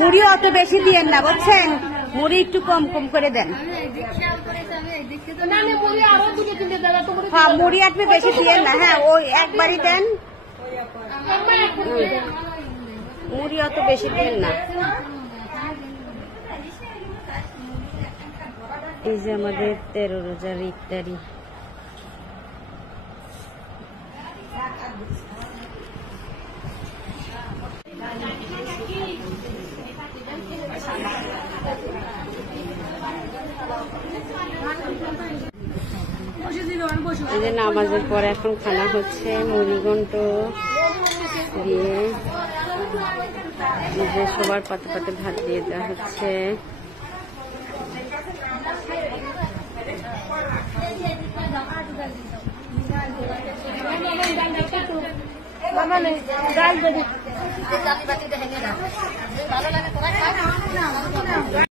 মুড়ি অত বেশি দিয়েন না বুঝছেন, মুড়ি একটু কম কম করে দেন। হ্যাঁ মুড়ি আপনি বেশি দিয়েন না, হ্যাঁ ওই একবারই দেন, মুড়ি অত বেশি দিয়েন না। এই যে আমাদের 13 রোজার ইফতারি। এই যে নামাজের পর এখন খানা হচ্ছে, মুড়িঘণ্ট দিয়ে যে সবার পাতে পাতে ভাত দিয়ে দেওয়া হচ্ছে।